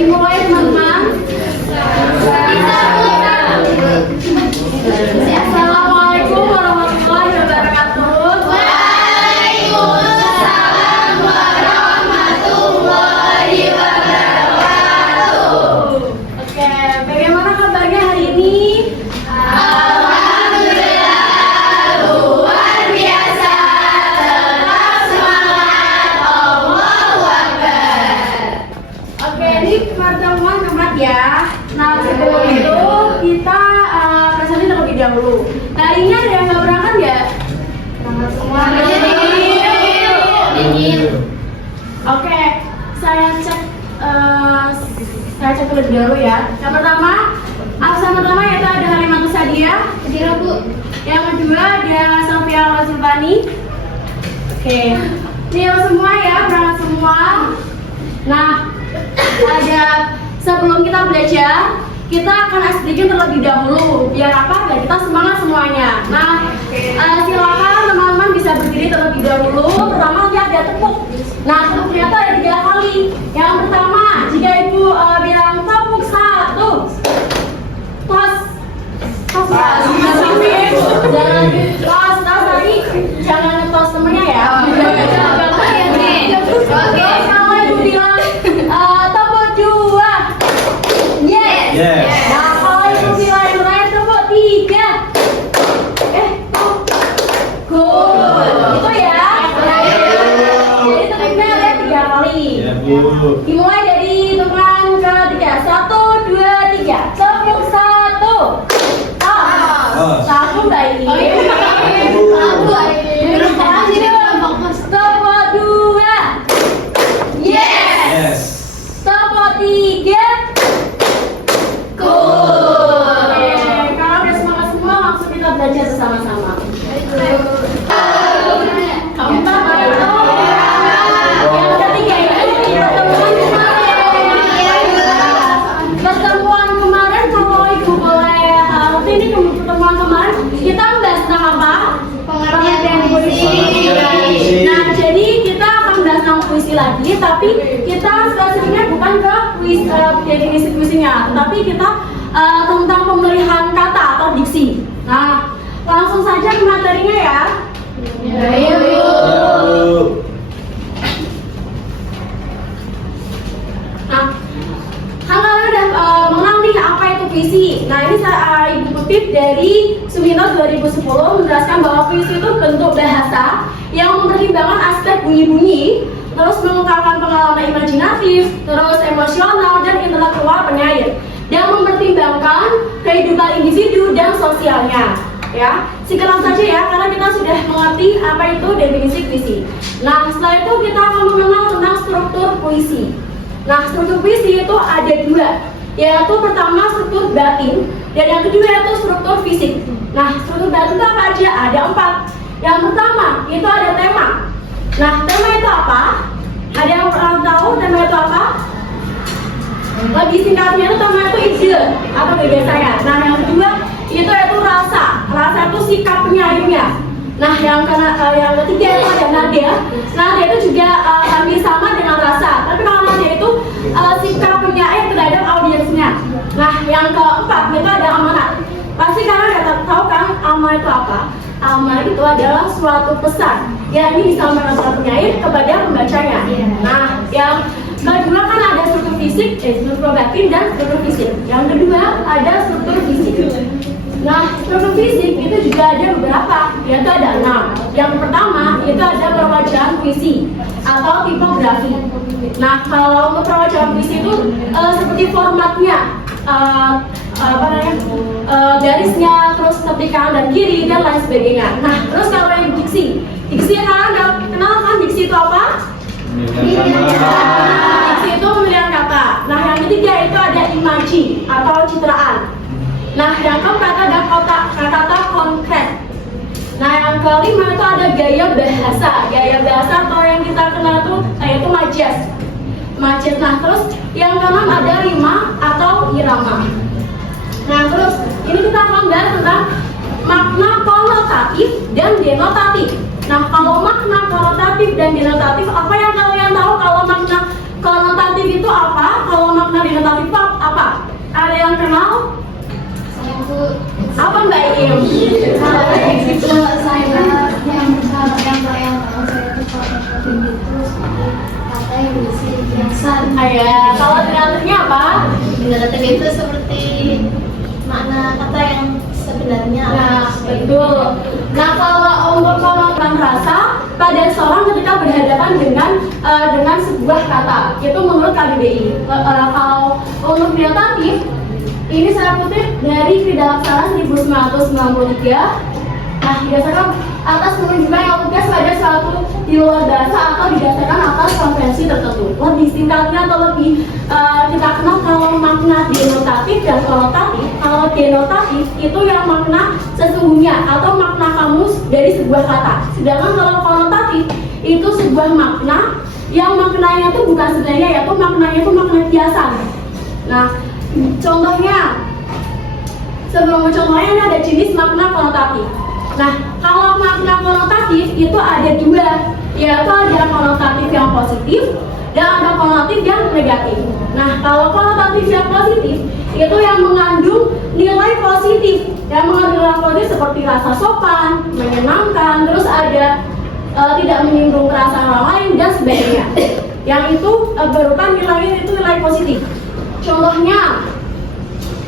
dimulai teman-teman. Assalamualaikum warahmatullahi wabarakatuh. Waalaikumsalam warahmatullahi wabarakatuh. Oke, bagaimana kabarnya hari ini? Alhamdulillah luar biasa. Tetap semangat. Allahu Akbar. Oke, ini pertemuan keempat ya. Nah, sebelum itu kita presentasi terlebih dahulu. Hari ini ada yang nggak berangkat nggak? Berangkat semua. Oke, saya cek terlebih dahulu ya. Yang pertama, absen pertama yaitu ada Halimatus Sadiah. Kedua, Bu. Yang kedua ada Sofia Al-Zulfani. Oke, ini semua ya, berangkat semua. Nah, ada sebelum kita belajar, kita akan sedikit terlebih dahulu. Biar apa? Biar kita semangat semuanya. Nah, silakan teman-teman bisa berdiri terlebih dahulu. Pertama nanti ada tepuk. Nah, tepuknya itu ada 3 kali. Yang pertama, jika ibu bilang tepuk 1, tos, jangan tos tadi, jangan tos temennya ya. Oke, kalau ibu bilang tepuk 2, yes. Nah, kalau ibu bilang yang lain tepuk 3, good. Itu ya. Jadi tepuknya ada 3 kali. Dimulai dari teman ketiga. 1, 2, 3. Tepuk 1. Satu baik. Tepuk 2. Yes. Tepuk 3. Oke, kalau udah semangat semua, langsung kita belajar bersama-sama. Yang ketiga itu pertemuan kemarin, kalau ibu boleh ini pertemuan kemarin kita membahas tentang apa? Pengertian puisi. Nah, jadi kita akan bahas tentang puisi lagi, tapi kita spesifiknya bukan ke definisi puisinya, tapi kita tentang pemilihan kata atau diksi. Nah, langsung saja ke materinya ya. Nah, kan kalian udah mengenal nih apa itu puisi. Nah, ini saya ibu kutip dari Sumino 2010 menjelaskan bahwa puisi itu bentuk bahasa yang mempertimbangkan aspek bunyi-bunyi, terus mengungkapkan pengalaman imajinatif, terus emosional dan intelektual penyair, dan mempertimbangkan kehidupan individu dan sosialnya. Ya, sekarang saja ya, karena kita sudah mengerti apa itu definisi puisi. Nah, setelah itu kita akan mengenal tentang struktur puisi. Nah, struktur puisi itu ada 2, yaitu pertama struktur batin, dan yang kedua yaitu struktur fisik. Nah, struktur batin itu apa aja? Ada 4. Yang pertama itu ada tema. Nah, tema itu apa? Ada yang pernah tahu tema itu apa? Lebih singkatnya itu tema itu ide atau gaya saya. Nah, yang kedua itu yaitu rasa. Rasa itu sikap penyairnya. Nah, yang ketiga itu ada nada. Nada itu juga hampir sama dengan rasa. Tapi kalau nada itu sikap penyair terhadap audiensnya. Nah, yang keempat itu ada amanat. Pasti kalian udah tahu kan amanat itu apa? Amanat itu adalah suatu pesan yang disampaikan oleh penyair kepada pembacanya. Nah, yang kedua kan ada struktur fisik, struktur batin dan struktur fisik. Yang kedua ada struktur fisik. Nah, struktur fisik itu juga ada beberapa, yaitu ada 6. Yang pertama itu ada perwajaan puisi atau tipografi. Nah, kalau untuk perwajaan puisi itu seperti formatnya, garisnya, terus tepi kanan dan kiri dan lain sebagainya. Nah, terus kalau yang diksi yang kalian kenal kan diksi itu apa? Diksi itu pemilihan kata. Nah, yang ketiga itu ada imaji atau citraan. Nah, yang keempat ada kata-kata konkret. Nah, yang kelima itu ada gaya bahasa. Gaya bahasa atau yang kita kenal itu yaitu majas. Nah, terus yang keenam ada rima atau irama. Nah, terus ini kita akan bahas tentang makna konotatif dan denotatif. Nah, kalau makna konotatif dan denotatif, apa yang kalian tahu kalau makna konotatif itu apa? Kalau makna denotatif itu apa? Ada yang kenal? Apa Mbak Im? Ya, kalau denotatifnya apa? Denotatif itu seperti makna kata yang sebenarnya. Nah, betul. Nah, kalau untuk konotan rasa pada seorang ketika berhadapan dengan sebuah kata, itu menurut KBBI. Kalau untuk denotatif, ini saya kutip dari Kridaksara 1993. Nah, didasarkan atas penunjukan yang tugas pada suatu di luar bahasa atau didasarkan atas konvensi tertentu. Lebih singkatnya atau lebih kita kenal kalau makna denotatif dan konotatif. Kalau denotatif itu yang makna sesungguhnya atau makna kamus dari sebuah kata. Sedangkan kalau konotatif itu sebuah makna yang maknanya itu bukan sebenarnya, yaitu maknanya itu makna kiasan. Nah, contohnya, sebelum contohnya ini ada jenis makna konotatif. Nah, kalau makna konotatif itu ada dua, yaitu ada konotatif yang positif dan ada konotatif yang negatif. Nah, kalau konotatif yang positif itu yang mengandung nilai positif, yang mengandung nilai positif seperti rasa sopan, menyenangkan, terus ada tidak menyinggung perasaan orang lain dan sebagainya. Yang itu berupa nilai positif. Contohnya,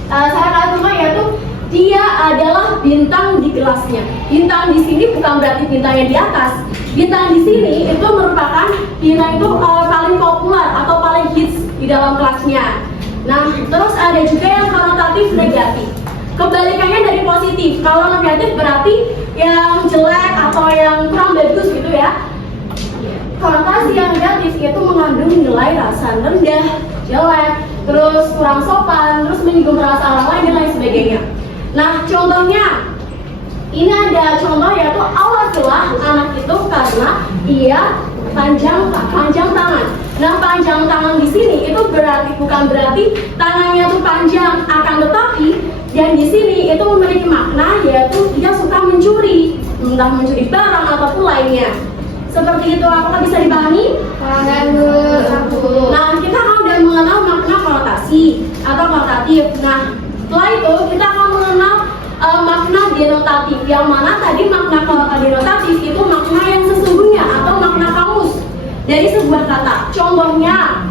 saya kasih contoh yaitu dia adalah bintang di kelasnya. Bintang di sini bukan berarti bintangnya di atas. Bintang di sini itu merupakan bintang itu paling populer atau paling hits di dalam kelasnya. Nah, terus ada juga yang konotatif negatif. Kebalikannya dari positif. Kalau negatif berarti yang jelek atau yang kurang bagus gitu ya. Konotasi yang negatif itu mengandung nilai rasa rendah, jelek, terus kurang sopan, terus menyinggung perasaan orang lain dan lain sebagainya. Nah, contohnya ini ada contoh yaitu awasilah anak itu karena ia panjang tangan. Nah, panjang tangan di sini itu bukan berarti tangannya itu panjang, akan tetapi dan di sini itu memiliki makna yaitu dia suka mencuri, entah mencuri barang ataupun lainnya. Seperti itu, apakah bisa dipahami? Nah, kita akan udah mengenal makna konotasi atau konotatif. Nah, setelah itu kita akan mengenal makna denotatif, yang mana tadi makna denotatif itu makna yang sesungguhnya atau makna kamus dari sebuah kata. Contohnya,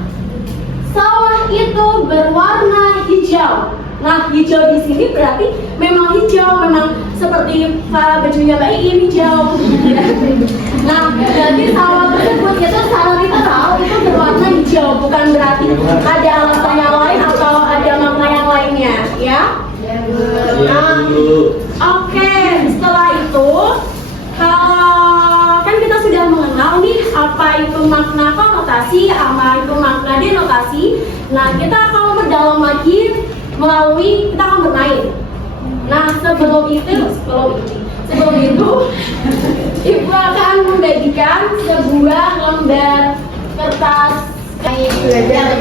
sawah itu berwarna hijau. Nah, hijau di sini berarti memang hijau, memang seperti bajunya Mbak Iin hijau. Nah, jadi sawah tersebut itu secara literal itu berwarna hijau, bukan berarti ada alasan yang lain atau ada makna yang lainnya, ya. Nah, oke, setelah itu kan kita sudah mengenal nih apa itu makna konotasi, apa itu makna denotasi. Nah, kita akan berdalam lagi melalui kita akan bermain. Nah, sebelum itu Ibu akan membagikan sebuah lembar kertas belajar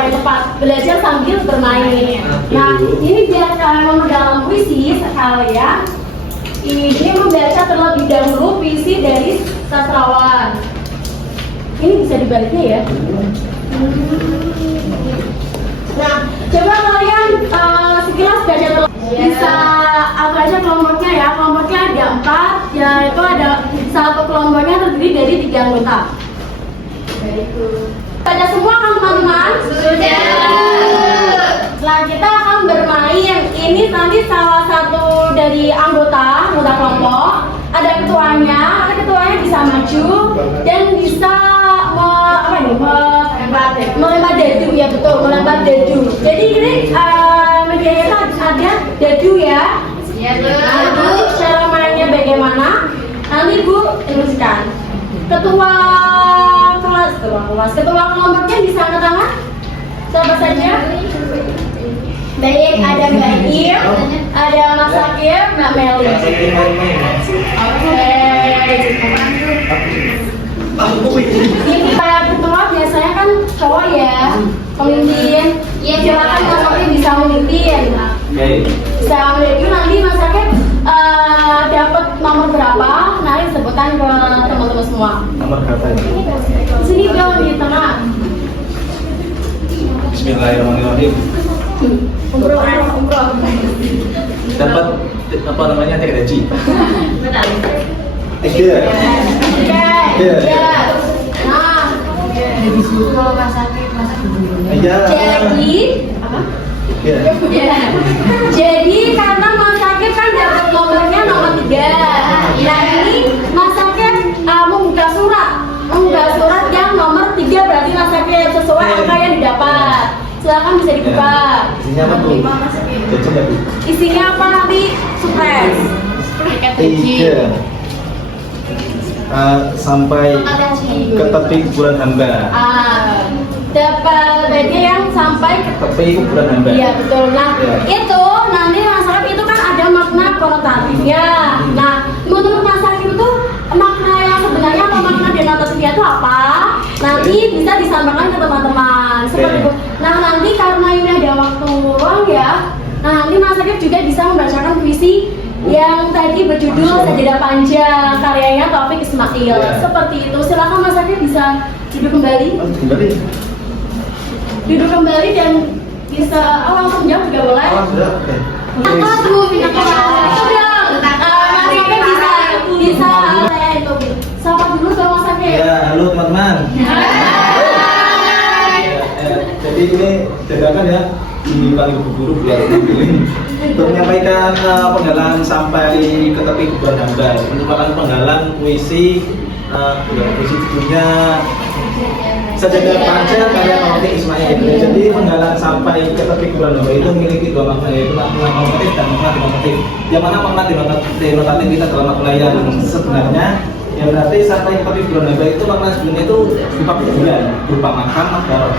yang tepat, belajar sambil bermain. Nah, ini biar kalian memperdalam puisi sekalian. Ini membaca terlebih dahulu puisi dari sastrawan. Ini bisa dibaliknya ya. Nah, coba kalian sekilas baca terlebih. Bisa apa aja kelompoknya ya. Kelompoknya ada 4, yaitu ada satu kelompoknya terdiri dari 3 anggota. Pada semua kan teman-teman? Sudah. Nah, kita akan bermain. Ini nanti salah satu dari anggota kelompok. Ada ketuanya bisa maju dan bisa melempar dadu, ya betul, melempar dadu. Jadi ini medianya ada dadu ya. Ya, Bu. Nah, cara mainnya bagaimana? Nanti Bu teruskan. Ketua kelompoknya bisa angkat tangan. Siapa saja? Baik, ada Mbak Im, ada Mas Akif, Mbak Meli. Ini para ketua biasanya kan cowok ya, pemimpin. Iya, silakan Mas Akif bisa memimpin. Bisa memimpin, nanti Mas Akif dapat nomor berapa, nanti sebutkan ke teman-teman semua. Nomor berapa ini? Sini dong di tengah. Bismillahirrahmanirrahim. Umroh. Dapat apa namanya tiket haji. Benar. Iya. Iya. Nah, Kalau masak dulu. Iya. jadi apa? Iya. Jadi karena Mas Sakit kan dapat nomornya nomor 3. Nah ini Mas Sakit membuka surat yang nomor 3, berarti Mas Sakit sesuai angka yang didapat. Silakan bisa dibuka. Isinya apa tuh? Jajan nggak, Bu? Isinya apa nanti? Surprise. Tiga. Sampai ke tepi kuburan hamba. Dapat baiknya yang sampai Tepi kuburan hamba. Iya betul. Nah Iya. itu nanti masyarakat itu kan ada makna konotatifnya. Nah menurut masyarakat itu makna yang sebenarnya atau makna denotatifnya itu apa? Nanti bisa disampaikan ke teman-teman seperti itu. Nah nanti karena ini ada waktu luang ya. Nah nanti masyarakat juga bisa membacakan puisi yang tadi berjudul Sajadah Panjang karyanya Taufik Ismail. Iya. Seperti itu. Silakan masyarakat bisa duduk kembali. Kembali. Duduk kembali dan bisa langsung jawab juga boleh. Sudah. Aduh, minta bisa saya itu. Sapa dulu dong Mas Sakit. Ya, halo teman-teman. Jadi ini dadakan ya di paling buru biar pilih untuk menyampaikan penggalan sampai ke tepi kuburan hamba. Merupakan penggalan puisi puisi judulnya Sajadah Panjang karya Taufik Ismail. Jadi penggalan sampai ke tepi kuburan hamba itu memiliki dua makna, yaitu makna notatif dan makna denotatif. Yang mana makna denotatif kita dalam makna yang sebenarnya ya berarti sampai ke tepi kuburan hamba itu makna sebenarnya itu berupa kuburan, berupa makam atau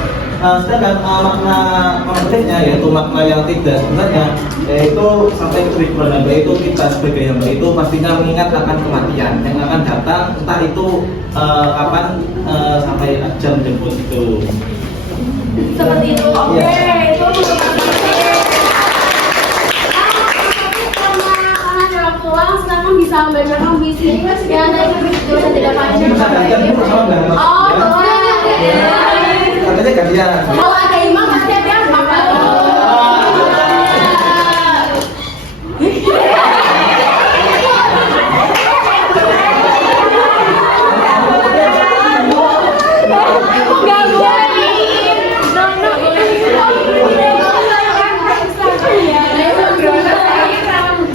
sedangkan makna notatifnya yaitu makna yang tidak sebenarnya, yaitu sampai ke tepi kuburan hamba itu kita sebagai hamba itu pastinya mengingat akan kematian yang akan datang, entah itu kapan sampai jam jemput itu. Seperti itu. Oke, itu untuk karena waktu luang, silakan bisa membacakan puisi yang tadi berjudul Sajadah Panjang. Bisa gantian Bu, sama nggak? Oh, boleh. Katanya gantian. Kalau ada imam pasti ada yang makan.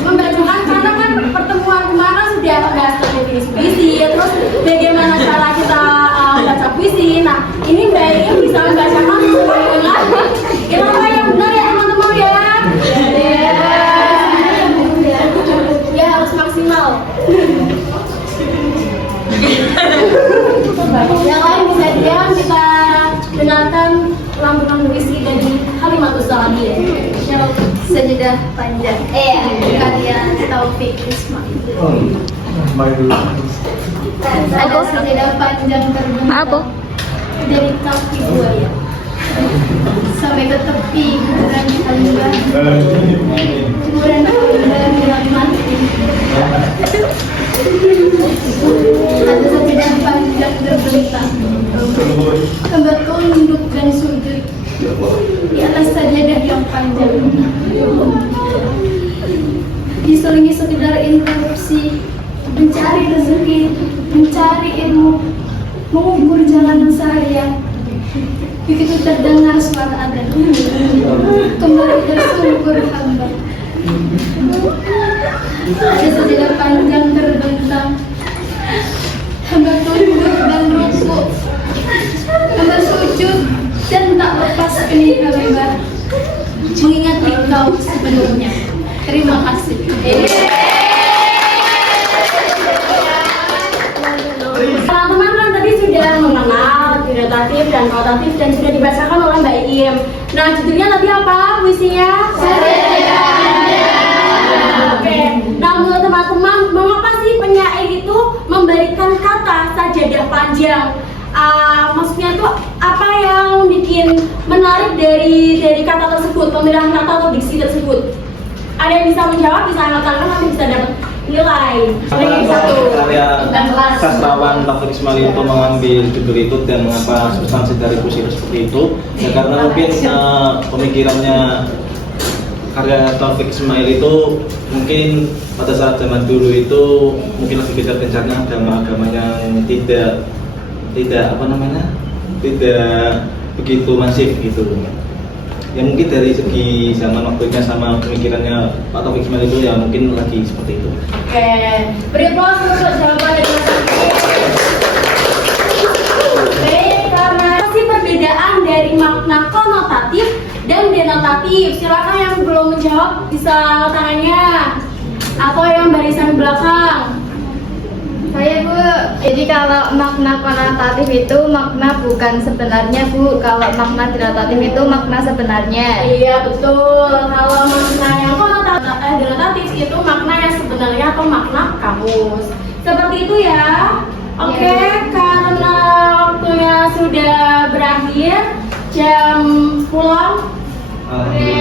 Membacakan karena kan pertemuan kemarin sudah membahas tentang puisi, terus bagaimana cara kita baca puisi. Nah ini Mbak Iim bisa membacakan dengan irama yang benar ya teman-teman ya. Ya harus maksimal. Yang lain bisa diam, kita dengarkan lantunan puisi dari Halimatus Sa'diyah. Sajadah Panjang. Karya Taufik Ismail. Ada sajadah panjang terbentang dari kaki buaya sampai ke tepi kuburan hamba. Kuburan hamba bilang mati. Ada sajadah panjang terbentang. Hamba tunduk dan sujud di atas sajadah yang panjang. Diselingi sekedar interupsi, mencari rezeki, mencari ilmu, mengubur jalanan saya. Begitu terdengar suara adzan, kembali tersungkur hamba. Ada sajadah panjang terbentang, hamba tunduk dan rukuk, hamba sujud dan tak lepas kening lebar, mengingat engkau sebelumnya. Terima kasih. Teman-teman kan tadi sudah mengenal denotatif dan kotatif dan sudah dibacakan oleh Mbak Iim. Nah judulnya tadi apa puisinya? Sajadah Panjang. Oke. Nah menurut teman-teman, mengapa sih penyair itu memberikan kata sajadah panjang? Maksudnya itu apa yang bikin menarik dari kata tersebut, pemilihan kata atau diksi tersebut? Ada yang bisa menjawab, bisa angkat tangan, nanti bisa dapat nilai. Yang satu. Karya sastrawan alasan Taufik Ismail itu mengambil judul itu dan mengapa substansi dari puisi itu seperti itu? Ya karena mungkin pemikirannya karya Taufik Ismail itu mungkin pada saat zaman dulu itu mungkin lebih gencar-gencarnya agama-agama yang tidak begitu masif gitu. Ya mungkin dari segi zaman waktunya sama pemikirannya Pak Taufik Ismail itu ya mungkin lagi seperti itu. Oke, beri aplaus untuk jawaban dari Mas Taufik. Baik, karena masih perbedaan dari makna konotatif dan denotatif. Silakan yang belum menjawab bisa tangannya atau yang barisan belakang. Saya Bu, jadi kalau makna konotatif itu makna bukan sebenarnya Bu, kalau makna denotatif itu makna sebenarnya. Iya betul. Kalau makna yang denotatif itu makna yang sebenarnya atau makna kamus. Seperti itu ya. Oke, karena waktunya sudah berakhir, jam pulang. Oke.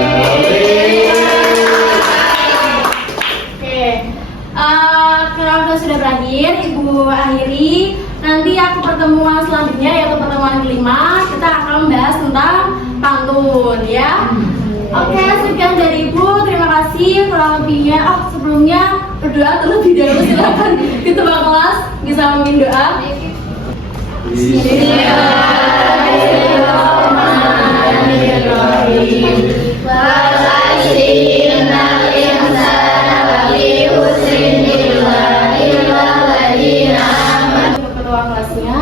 Karena sudah berakhir, Ibu akhiri. Nanti aku pertemuan selanjutnya yaitu pertemuan kelima, kita akan membahas tentang pantun ya. Oke, sekian dari Ibu. Terima kasih. Kurang lebihnya, sebelumnya berdoa terlebih dahulu. Silakan ketua kelas bisa memimpin doa. Ketua kelasnya.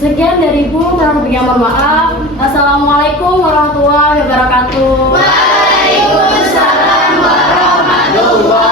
Sekian dari Ibu. Kurang lebihnya mohon maaf. Assalamualaikum warahmatullahi wabarakatuh. Waalaikumsalam warahmatullahi